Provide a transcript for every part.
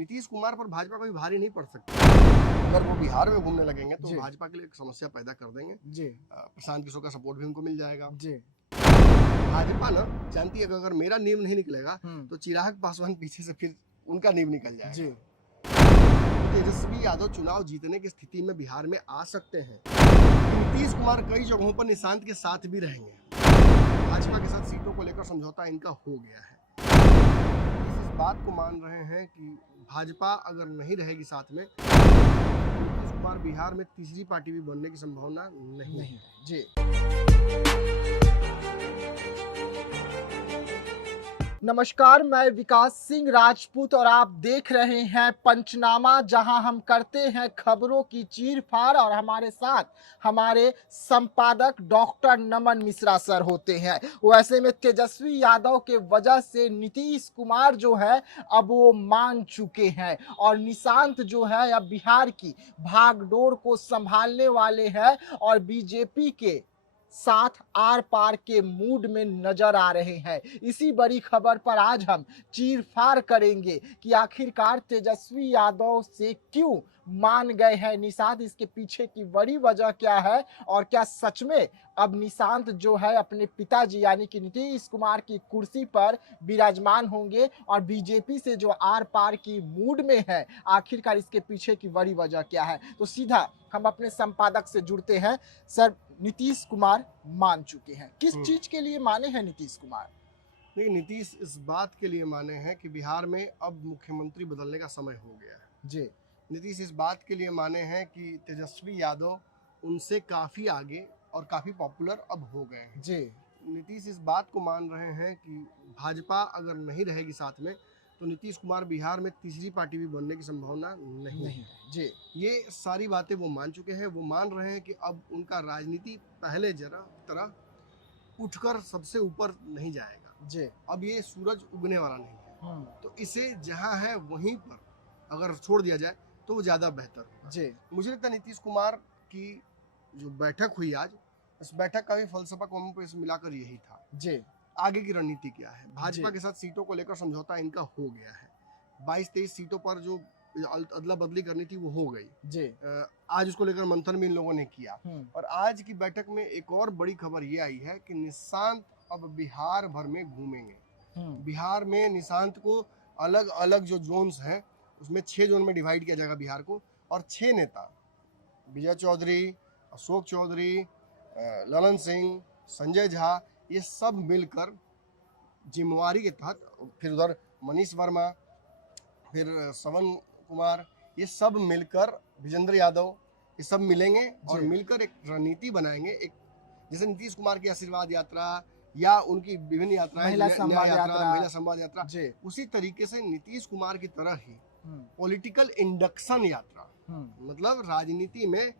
नीतीश कुमार पर भाजपा कोई भारी नहीं पड़ सकती। अगर वो बिहार में घूमने लगेंगे तो भाजपा के लिए एक समस्या पैदा कर देंगे जी। प्रशांत किशोर का सपोर्ट भी उनको मिल जाएगा जी। भाजपा ना जानती है कि अगर मेरा नींव नहीं निकलेगा तो चिराग पासवान पीछे से फिर उनका नींव निकल जाएगा जी। तेजस्वी यादव चुनाव जीतने की स्थिति में बिहार में आ सकते हैं। नीतीश कुमार कई जगहों पर निशांत के साथ भी रहेंगे। भाजपा के साथ सीटों को लेकर समझौता इनका हो गया है। इस बात को मान रहे हैं कि भाजपा अगर नहीं रहेगी साथ में, नीतीश कुमार बिहार में तीसरी पार्टी भी बनने की संभावना नहीं है जी। नमस्कार, मैं विकास सिंह राजपूत और आप देख रहे हैं पंचनामा, जहां हम करते हैं खबरों की चीर-फाड़ और हमारे साथ हमारे संपादक डॉक्टर नमन मिश्रा सर होते हैं। वैसे में तेजस्वी यादव के वजह से नीतीश कुमार जो है अब वो मान चुके हैं और निशांत जो है अब बिहार की भागडोर को संभालने वाले हैं और बीजेपी के साथ आर पार के मूड में नजर आ रहे हैं। इसी बड़ी खबर पर आज हम चीर-फाड़ करेंगे कि आखिरकार तेजस्वी यादव से क्यों मान गए हैं निशांत, इसके पीछे की बड़ी वजह क्या है और क्या सच में अब निशांत जो है अपने पिताजी यानी कि नीतीश कुमार की कुर्सी पर विराजमान होंगे और बीजेपी से जो आर पार की मूड में है, आखिरकार इसके पीछे की बड़ी वजह क्या है। तो सीधा हम अपने संपादक से जुड़ते हैं। सर, नीतीश कुमार मान चुके हैं, किस चीज के लिए माने हैं नीतीश कुमार? देखिए, नीतीश इस बात के लिए माने हैं कि बिहार में अब मुख्यमंत्री बदलने का समय हो गया है जी। नीतीश इस बात के लिए माने हैं कि तेजस्वी यादव उनसे काफी आगे और काफी पॉपुलर अब हो गए हैं जी। नीतीश इस बात को मान रहे हैं कि भाजपा अगर नहीं रहेगी साथ में तो नीतीश कुमार बिहार में तीसरी पार्टी भी बनने की संभावना नहीं है जी। ये सारी बातें वो मान चुके हैं। वो मान रहे हैं कि अब उनका राजनीति पहले तरह उठकर सबसे ऊपर नहीं जाएगा जी। अब ये सूरज उगने वाला नहीं है, तो इसे जहां है वहीं पर अगर छोड़ दिया जाए तो वो ज्यादा बेहतर होगा जी। मुझे लगता है नीतीश कुमार की जो बैठक हुई आज, इस बैठक का भी फलसफा कौमों पर मिलाकर यही था जी। आगे की रणनीति क्या है। भाजपा के साथ सीटों को लेकर समझौता इनका हो गया है। 22-23 सीटों पर जो अदला बदली करनी थी वो हो गई जी। आज उसको लेकर मंथन भी इन लोगों ने किया और आज की बैठक में एक और बड़ी खबर ये आई है कि निशांत अब बिहार भर में घूमेंगे। बिहार में निशांत को अलग अलग जो जोन्स हैं उसमें 6 जोन में डिवाइड किया जाएगा बिहार को, और 6 नेता विजय चौधरी, अशोक चौधरी, ललन सिंह, संजय झा, ये सब मिलकर जिम्मेवारी के तहत, फिर उधर मनीष वर्मा, फिर श्रवण कुमार, ये सब मिलकर विजेंद्र यादव, ये सब मिलेंगे और मिलकर एक रणनीति बनाएंगे। एक जैसे नीतीश कुमार की आशीर्वाद यात्रा या उनकी विभिन्न यात्राएं, महिला संवाद यात्रा, उसी तरीके से नीतीश कुमार की तरह ही पॉलिटिकल इंडक्शन यात्रा, मतलब राजनीति में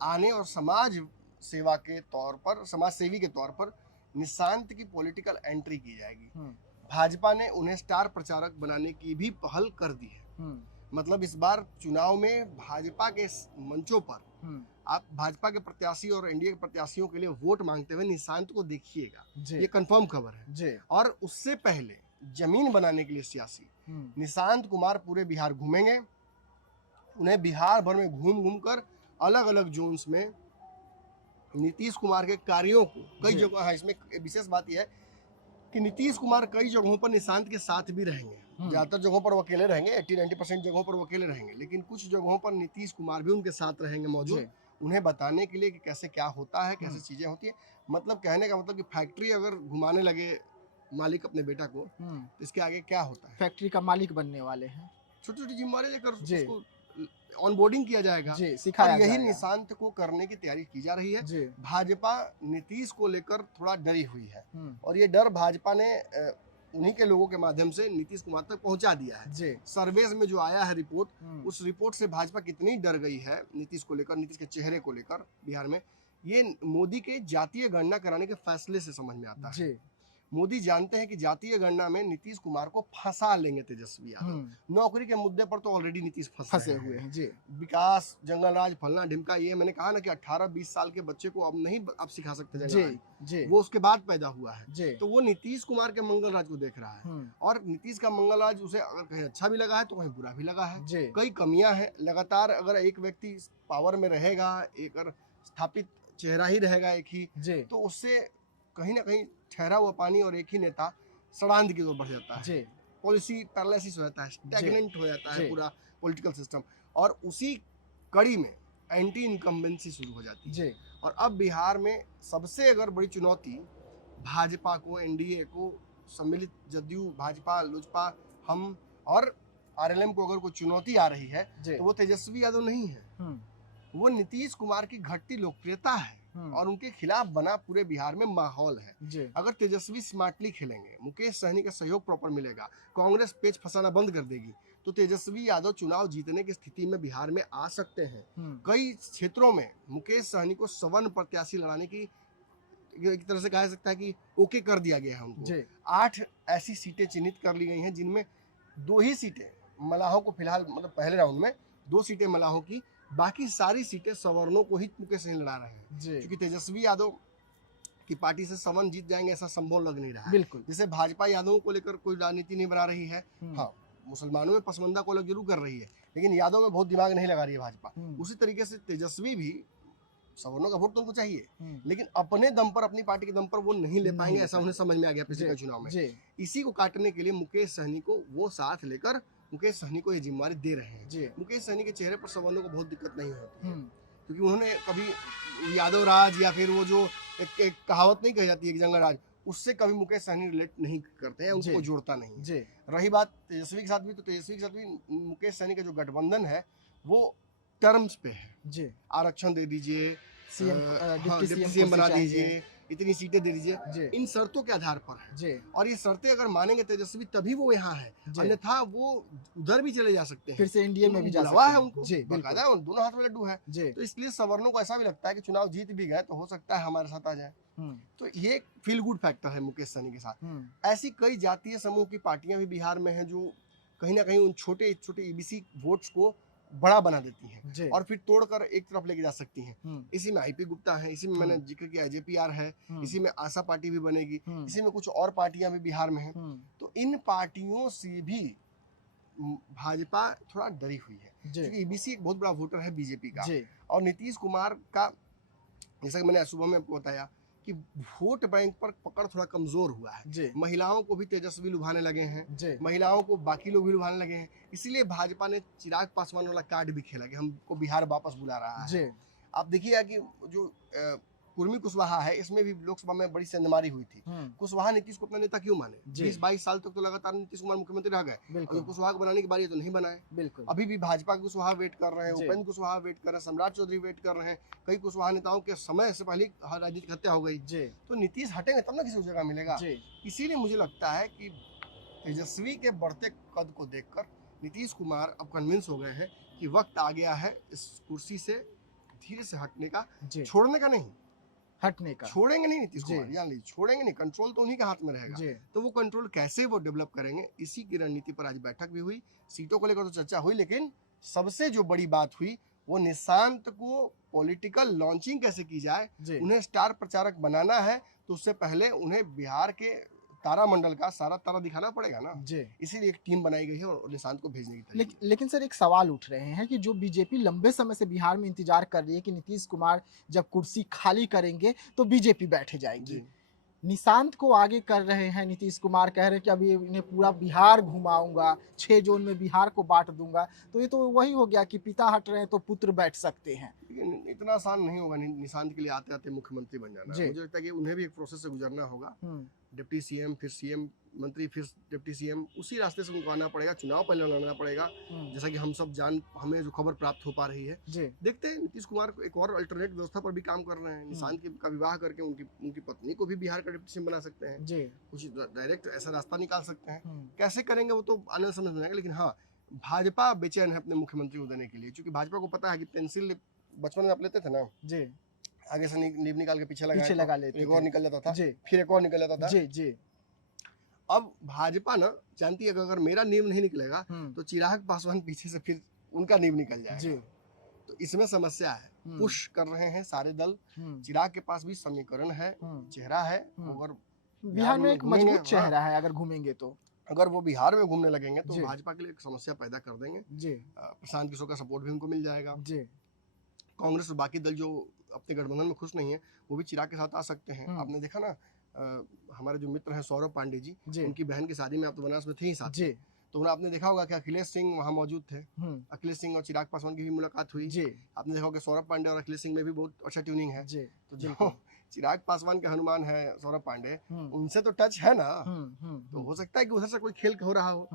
आने और समाज सेवा के तौर पर, समाज सेवी के तौर पर निशांत की पॉलिटिकल एंट्री की जाएगी। भाजपा ने उन्हें स्टार प्रचारक बनाने की भी पहल कर दी है। मतलब इस बार चुनाव में भाजपा के मंचों पर आप भाजपा के प्रत्याशी और एनडीए के प्रत्याशियों के लिए वोट मांगते हुए निशांत को देखिएगा, ये कंफर्म खबर है। और उससे पहले जमीन बनाने के लिए सियासी निशांत कुमार पूरे बिहार घूमेंगे। उन्हें बिहार भर में घूम घूम कर अलग अलग जोन्स में नीतीश कुमार के कार्यों को कई जगह, हाँ, इसमें विशेष बात यह है कि नीतीश कुमार कई जगहों पर निशांत के साथ भी रहेंगे। ज्यादातर जगहों पर वो अकेले रहेंगे, 80-90% जगहों पर वो अकेले रहेंगे, लेकिन कुछ जगहों पर नीतीश कुमार भी उनके साथ रहेंगे मौजूद, उन्हें बताने के लिए कि कैसे क्या होता है, कैसे चीजें होती है। मतलब कहने का मतलब कि फैक्ट्री अगर घुमाने लगे मालिक अपने बेटा को, तो इसके आगे क्या होता है, फैक्ट्री का मालिक बनने वाले हैं, छोटी छोटी जिम्मेदारी लेकर उसको ऑनबोर्डिंग किया जाएगा, सिखाया यही निशांत को करने की तैयारी की जा रही है। भाजपा नीतीश को लेकर थोड़ा डरी हुई है और ये डर भाजपा ने उन्हीं के लोगों के माध्यम से नीतीश कुमार तक पहुंचा दिया है। सर्वेज में जो आया है रिपोर्ट, उस रिपोर्ट से भाजपा कितनी डर गई है नीतीश को लेकर, नीतीश के चेहरे को लेकर बिहार में, ये मोदी के जातीय गणना कराने के फैसले से समझ में आता है। मोदी जानते हैं कि जातीय गणना में नीतीश कुमार को फंसा लेंगे तेजस्वी यादव। नौकरी के मुद्दे पर तो ऑलरेडी नीतीश फंसे हुए हैं जी। विकास, जंगल राज, फलना ढिमका, ये मैंने कहा ना कि 18-20 साल के बच्चे को अब नहीं अब सिखा सकते जंगल राज, वो उसके बाद पैदा हुआ है। तो वो नीतीश कुमार के मंगल राज को देख रहा है, और नीतीश का मंगल राज उसे अगर कहीं अच्छा भी लगा है तो कहीं बुरा भी लगा है। कई कमियां हैं। लगातार अगर एक व्यक्ति पावर में रहेगा, एक स्थापित चेहरा ही रहेगा एक ही, तो उससे कहीं ना कहीं ठहरा हुआ पानी और एक ही नेता सड़ांध की ओर बढ़ जाता है। पॉलिसी पैरालिसिस हो जाता है, स्टैग्नेंट हो जाता है पूरा पॉलिटिकल सिस्टम, और उसी कड़ी में एंटी इनकम्बेंसी शुरू हो जाती है। और अब बिहार में सबसे अगर बड़ी चुनौती भाजपा को, एनडीए को, सम्मिलित जदयू, भाजपा, लोजपा, हम और आरएलएम को अगर कोई चुनौती आ रही है तो वो तेजस्वी यादव नहीं है, वो नीतीश कुमार की घटती लोकप्रियता है और उनके खिलाफ बना पूरे बिहार में माहौल है। अगर तेजस्वी स्मार्टली खेलेंगे, मुकेश सहनी का सहयोग प्रॉपर मिलेगा, कांग्रेस पेच फंसाना बंद कर देगी, तो तेजस्वी यादव चुनाव जीतने की स्थिति में बिहार में आ सकते हैं। कई क्षेत्रों में मुकेश सहनी को सवर्ण प्रत्याशी लड़ाने की एक तरह से कहा जा सकता है कि ओके कर दिया गया है उनको। 8 ऐसी सीटें चिन्हित कर ली गई हैं, जिनमें 2 ही सीटें मलाहों को, फिलहाल मतलब पहले राउंड में 2 सीटें मलाहों की, बाकी सारी सीटें सवर्णों को ही मुकेश सहनी लड़ा रहे हैं, क्योंकि तेजस्वी यादव की पार्टी से सवर्ण जीत जाएंगे ऐसा संभव लग नहीं रहा है। बिल्कुल। जैसे भाजपा यादवों को लेकर कोई राजनीति नहीं बना रही है, हाँ मुसलमानों में पसमंदा को अलग जरूर कर रही है, लेकिन यादव में बहुत दिमाग नहीं लगा रही है भाजपा। उसी तरीके से तेजस्वी भी, सवर्णों का वोट तो उनको चाहिए, लेकिन अपने दम पर, अपनी पार्टी के दम पर वो नहीं ले पाएंगे, ऐसा उन्हें समझ में आ गया पिछले चुनाव में। इसी को काटने के लिए मुकेश सहनी को वो साथ लेकर मुकेश सहनी को ये जिम्मेदारी दे रहे हैं। मुकेश सहनी के चेहरे पर सवर्णों को बहुत दिक्कत नहीं होती है, क्योंकि उन्होंने कभी यादव राज या फिर वो जो एक कहावत नहीं कही जाती है कि जंगल राज, उससे कभी मुकेश सहनी रिलेट नहीं करते हैं, उनको जोड़ता नहीं। रही बात तेजस्वी के साथ भी, तो तेजस्वी के साथ भी मुकेश सहनी का जो गठबंधन है वो टर्म्स पे है। आरक्षण दे दीजिए, डिप्टी सीएम बना दीजिए, इतनी सीटें दे दीजिए, इन शर्तों के आधार पर है। और ये शर्तें अगर मानेंगे तेजस्वी तभी वो यहाँ है, अन्यथा वो उधर भी चले जा सकते हैं, फिर से एनडीए में भी जा सकते हैं उनको, बकायदा दोनों हाथ में लड्डू है। तो इसलिए सवर्णों को ऐसा भी लगता है कि चुनाव जीत भी गए तो हो सकता है हमारे साथ आ जाए। तो ये फील गुड फैक्टर है मुकेश सहनी के साथ। ऐसी कई जातीय समूह की पार्टियां भी बिहार में हैं जो कहीं ना कहीं उन छोटे छोटे ईबीसी वोट्स को बड़ा बना देती हैं और फिर तोड़कर एक तरफ लेके जा सकती हैं। इसी में आईपी गुप्ता है, इसी में मैंने जिक्र किया जेपीआर है, इसी में आशा पार्टी भी बनेगी, इसी में कुछ और पार्टियां भी बिहार में हैं। तो इन पार्टियों से भी भाजपा थोड़ा डरी हुई है, क्योंकि ईबीसी एक बहुत बड़ा वोटर है बीजेपी का, और नीतीश कुमार का, जैसा कि मैंने सुबह में आपको बताया कि वोट बैंक पर पकड़ थोड़ा कमजोर हुआ है। महिलाओं को भी तेजस्वी लुभाने लगे हैं, महिलाओं को बाकी लोग भी लुभाने लगे हैं, इसलिए भाजपा ने चिराग पासवान वाला कार्ड भी खेला कि हमको बिहार वापस बुला रहा है। आप देखिए कि जो कुर्मी कुशवाहा है, इसमें भी लोकसभा में बड़ी सेंधमारी हुई थी। कुशवाहा नीतीश को अपना नेता क्यों माने? 20-22 साल तक तो लगातार नीतीश कुमार मुख्यमंत्री रह गए, अगर कुशवाहा को बनाने की बारी है तो नहीं बनाए। बिल्कुल। अभी भी भाजपा के कुशवाहा वेट कर रहे हैं, उपेंद्र कुशवाहा वेट कर रहे हैं, सम्राट चौधरी वेट कर रहे हैं, कई कुशवाहा नेताओं के समय से पहले राजनीतिक हत्या हो गई। तो नीतीश हटेंगे तब ना किसी को जगह मिलेगा। इसीलिए मुझे लगता है कि तेजस्वी के बढ़ते कद को देखकर नीतीश कुमार अब कन्विंस हो गए हैं कि वक्त आ गया है इस कुर्सी से धीरे से हटने का, छोड़ने का नहीं, हटने का। छोड़ेंगे नहीं नीतीश कुमार, जान लीजिए, छोड़ेंगे नहीं, कंट्रोल तो उन्हीं के हाथ में रहेगा। तो वो कंट्रोल कैसे वो डेवलप करेंगे, इसी की रणनीति पर आज बैठक भी हुई। सीटों को लेकर तो चर्चा हुई, लेकिन सबसे जो बड़ी बात हुई वो निशांत को पॉलिटिकल लॉन्चिंग कैसे की जाए। उन्हें स्टार प्रचारक बनाना है तो उससे पहले उन्हें बिहार के तारामंडल का सारा तारा दिखाना पड़ेगा ना, इसीलिए एक टीम बनाई गई है और निशांत को भेजने की। लेकिन सर एक सवाल उठ रहे हैं कि जो बीजेपी लंबे समय से बिहार में इंतजार कर रही है कि नीतीश कुमार जब कुर्सी खाली करेंगे तो बीजेपी बैठे जाएगी, निशांत को आगे कर रहे हैं। नीतीश कुमार कह रहे हैं कि अभी इन्हें पूरा बिहार घुमाऊंगा, 6 जोन में बिहार को बांट दूंगा। तो ये तो वही हो गया कि पिता हट रहे हैं तो पुत्र बैठ सकते हैं। लेकिन इतना आसान नहीं होगा निशांत के लिए आते आते मुख्यमंत्री बन जाना। मुझे लगता है कि उन्हें भी एक प्रोसेस से गुजरना होगा, डिप्टी सीएम, फिर सीएम मंत्री, फिर डिप्टी सीएम, उसी रास्ते से उनको आना पड़ेगा, चुनाव पहले लड़ना पड़ेगा। जैसा कि हम सब हमें जो खबर प्राप्त हो पा रही है, देखते हैं नीतीश कुमार को एक और अल्टरनेट व्यवस्था पर भी काम कर रहे हैं। निशांत का विवाह करके उनकी पत्नी को भी बिहार का डिप्टी सीएम बना सकते हैं, कुछ डायरेक्ट ऐसा रास्ता निकाल सकते हैं। कैसे करेंगे वो तो आने समझ में आएगा, लेकिन हाँ भाजपा बेचैन है अपने मुख्यमंत्री को देने के लिए, क्योंकि भाजपा को पता है कि पेंसिल बचपन में आप लेते थे ना, आगे से नीब निकाल के पीछे लगा लेते, एक और निकल जाता था, फिर एक और निकल जाता था, अब भाजपा ना जानती है कि अगर मेरा नींव नहीं निकलेगा तो चिराग पासवान पीछे से फिर उनका नींव निकल जाएगा जी। तो इसमें समस्या है। पुश कर रहे हैं सारे दल। चिराग के पास भी समीकरण है, चेहरा है। अगर बिहार में एक घूमेंगे, मजबूत चेहरा है, अगर घूमेंगे तो अगर वो बिहार में घूमने लगेंगे तो जी। भाजपा के लिए एक समस्या पैदा कर देंगे जी। प्रशांत किशोर का सपोर्ट भी उनको मिल जाएगा। जी। कांग्रेस और बाकी दल जो अपने गठबंधन में खुश नहीं है वो भी चिराग के साथ आ सकते हैं। आपने देखा ना हमारे जो मित्र हैं सौरभ पांडे जी, उनकी बहन की शादी में आप तो बनारस में थे ही साथ जी। तो आपने देखा होगा कि अखिलेश सिंह वहाँ मौजूद थे। अखिलेश सिंह और चिराग पासवान की भी मुलाकात हुई जी। आपने देखा होगा सौरभ पांडे और अखिलेश सिंह में भी बहुत अच्छा ट्यूनिंग है जी। तो जो चिराग पासवान के हनुमान है सौरभ पांडे, उनसे तो टच है ना। तो हो सकता है कि उधर से कोई खेल हो रहा हो।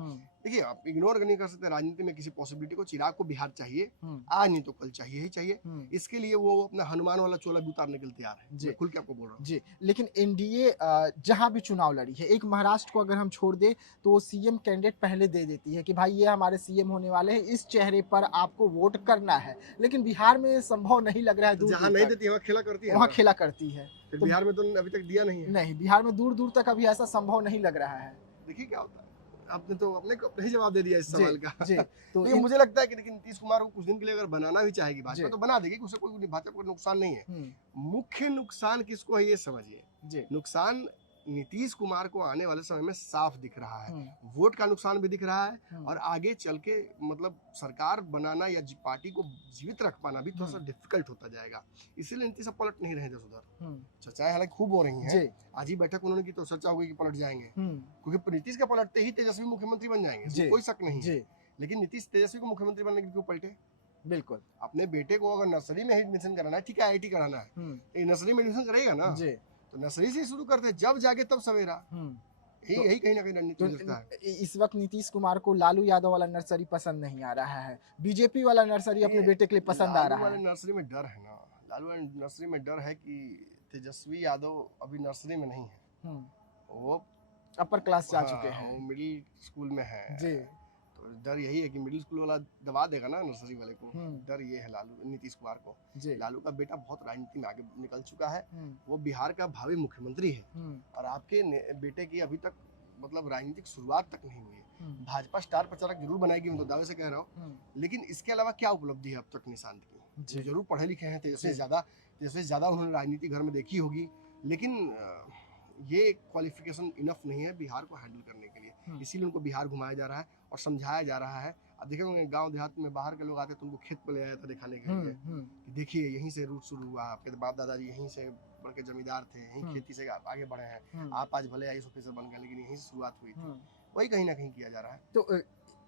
देखिए आप इग्नोर नहीं कर सकते राजनीति में किसी पॉसिबिलिटी को। चिराग को बिहार चाहिए, आज नहीं तो कल चाहिए ही चाहिए। इसके लिए वो अपना हनुमान वाला चोला भी उतारने के लिए तैयार है जी। खुल के आपको बोल रहा हूँ जी। लेकिन एनडीए जहां भी चुनाव लड़ी है, एक महाराष्ट्र को अगर हम छोड़ दे तो सीएम कैंडिडेट पहले दे देती है कि भाई ये हमारे सीएम होने वाले हैं, इस चेहरे पर आपको वोट करना है। लेकिन बिहार में संभव नहीं लग रहा है। जहां नहीं देती वहाँ खेला करती है, वहाँ खेला करती है। तो बिहार में तो अभी तक दिया नहीं है। नहीं, बिहार में दूर दूर तक अभी ऐसा संभव नहीं लग रहा है। देखिए क्या होता है। आपने तो अपने ही जवाब दे दिया इस सवाल का जी। तो मुझे लगता है कि लेकिन नीतीश कुमार को कुछ दिन के लिए अगर बनाना भी चाहेगी भाजपा तो बना देगी, उससे कोई भाजपा को नुकसान नहीं है। मुख्य नुकसान किसको है ये समझिए। नुकसान नीतीश कुमार को आने वाले समय में साफ दिख रहा है। वोट का नुकसान भी दिख रहा है और आगे चल के मतलब सरकार बनाना या पार्टी को जीवित रख पाना भी थोड़ा सा डिफिकल्ट होता जाएगा। इसीलिए नीतीश अब पलट नहीं रहे उधर। चर्चाएं हालांकि खूब हो रही हैं। आज ही बैठक उन्होंने की तो चर्चा हो गई कि पलट जाएंगे, क्योंकि नीतीश के पलटते ही तेजस्वी मुख्यमंत्री बन जाएंगे, कोई शक नहीं है। लेकिन नीतीश तेजस्वी को मुख्यमंत्री बनने के लिए क्यों पलटे? बिल्कुल। अपने बेटे को अगर नर्सरी में एडमिशन कराना है, ठीक है IIT कराना है, नर्सरी में एडमिशन करेगा ना तो नर्सरी से शुरू करते हैं, जब जाके तब सवेरा। यही कहीं ना कहीं रणनीति लगता है। इस वक्त नीतीश कुमार को लालू यादव वाला नर्सरी पसंद नहीं आ रहा है, बीजेपी वाला नर्सरी अपने बेटे के लिए पसंद आ रहा है। नर्सरी में डर है ना, लालू वाले नर्सरी में डर है कि तेजस्वी यादव अभी नर्सरी में नहीं है, वो अपर क्लास जा चुके हैं, वो मिडिल स्कूल में है जी। डर यही है कि मिडिल स्कूल वाला दबा देगा ना नर्सरी वाले को। डर ये है लालू नीतीश कुमार को। लालू का बेटा बहुत राजनीति में आगे निकल चुका है, वो बिहार का भावी मुख्यमंत्री है और आपके बेटे की अभी तक मतलब राजनीतिक शुरुआत तक नहीं हुई है। भाजपा स्टार प्रचारक जरूर बनाएगी, मैं तो दावे से कह रहा हूँ, लेकिन इसके अलावा क्या उपलब्धि है अब तक निशांत की? जरूर पढ़े लिखे हैं, तेजस्वी से ज्यादा उन्होंने राजनीति घर में देखी होगी, लेकिन ये क्वालिफिकेशन इनफ नहीं है बिहार को हैंडल करने के लिए। इसीलिए उनको बिहार घुमाया जा रहा है और समझाया जा रहा है। अब देखेंगे गांव देहात में बाहर के लोग आते तो उनको खेत पे ले आया था दिखाने के लिए, देखिए यहीं से रूट शुरू हुआ, आपके बाप दादाजी यहीं से बढ़ के जमींदार थे, यहीं खेती से आगे बढ़े हैं, आप आज भले IAS ऑफिसर बन गए लेकिन यहीं से शुरुआत हुई थी। वही कहीं ना कहीं किया जा रहा है। तो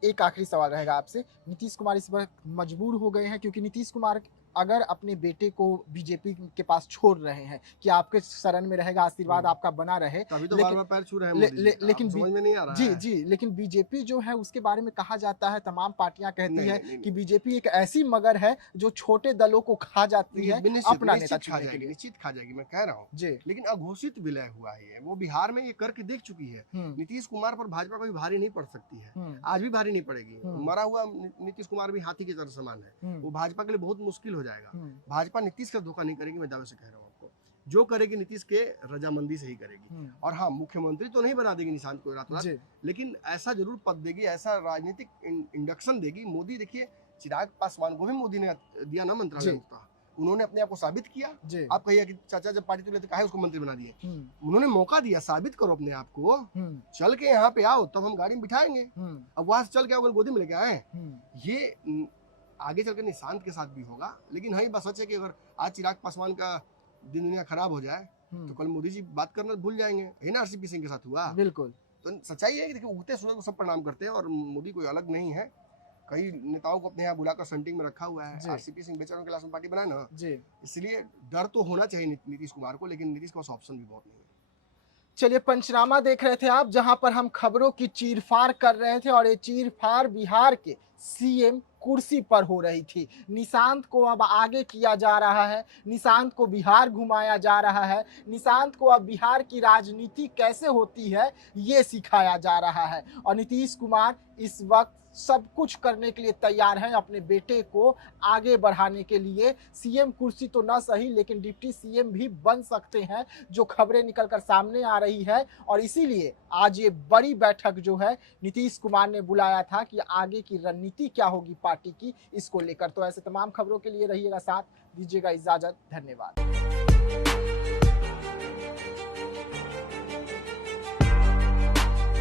एक आखिरी सवाल रहेगा आपसे, नीतीश कुमार इस वक्त मजबूर हो गए हैं क्योंकि नीतीश कुमार अगर अपने बेटे को बीजेपी के पास छोड़ रहे हैं कि आपके शरण में रहेगा, आशीर्वाद आपका बना रहे, तभी तो बार-बार पैर छू रहे हैं मोदी जी। लेकिन समझ में नहीं आ रहा है। जी लेकिन बीजेपी जो है उसके बारे में कहा जाता है, तमाम पार्टियां कहती है कि बीजेपी एक ऐसी मगर है जो छोटे दलों को खा जाती है, अपना नेता चुनने के लिए। निश्चित खा जाएगी, मैं कह रहा हूँ जी। लेकिन अघोषित विलय हुआ है, वो बिहार में ये करके देख चुकी है। नीतीश कुमार पर भाजपा कभी भारी नहीं पड़ सकती है, आज भी भारी नहीं पड़ेगी। मरा हुआ नीतीश कुमार भी हाथी की तरह समान है, वो भाजपा के लिए बहुत मुश्किल हो जाएगा। भाजपा नीतीश का धोखा नहीं करेगी, मैं दावे से कह रहा हूँ आपको। जो करेगी नीतीश के रजामंदी से ही करेगी। और हाँ, मुख्यमंत्री तो नहीं बना देगी निशांत को रातों रात, लेकिन ऐसा जरूर पद देगी, ऐसा राजनीतिक इंडक्शन देगी। मोदी देखिए, चिराग पासवान को भी मोदी ने दिया ना मंत्रालय, उन्होंने अपने आप को साबित किया। आप कहिए कि चाचा जब पार्टी तुले तो काहे उसको मंत्री बना दिए? उन्होंने मौका दिया, साबित करो अपने आप को, चल के यहाँ पे आओ तब हम गाड़ी में बिठाएंगे। अब वहां से चल के आओ गोदी में लेके आए। ये आगे चलकर निशांत के साथ भी होगा। लेकिन हाँ, बस सच है कि अगर आज चिराग पासवान का दिन दुनिया खराब हो जाए तो कल मोदी जी बात करना भूल जाएंगे। है ना, RCP सिंह के साथ हुआ। बिल्कुल। तो सच्चाई है कि देखिए, उगते सूरज को सब प्रणाम करते हैं और मोदी कोई अलग नहीं है। कई नेताओं को अपने यहाँ बुलाकर सेंटिंग में रखा हुआ है। RCP सिंह बेचारों के लास्ट में पार्टी बनाए ना जी, इसलिए डर तो होना चाहिए नीतीश कुमार को, लेकिन नीतीश का ऑप्शन भी बहुत नहीं है। चलिए, पंचनामा देख रहे थे आप, जहां पर हम खबरों की चीरफाड़ कर रहे थे और ये चीरफाड़ बिहार के सीएम कुर्सी पर हो रही थी। निशांत को अब आगे किया जा रहा है, निशांत को बिहार घुमाया जा रहा है, निशांत को अब बिहार की राजनीति कैसे होती है ये सिखाया जा रहा है। और नीतीश कुमार इस वक्त सब कुछ करने के लिए तैयार हैं अपने बेटे को आगे बढ़ाने के लिए। सीएम कुर्सी तो ना सही लेकिन डिप्टी सीएम भी बन सकते हैं, जो खबरें निकलकर सामने आ रही है। और इसीलिए आज ये बड़ी बैठक जो है नीतीश कुमार ने बुलाया था कि आगे की रणनीति क्या होगी पार्टी की, इसको लेकर। तो ऐसे तमाम खबरों के लिए रहिएगा साथ, दीजिएगा इजाजत, धन्यवाद।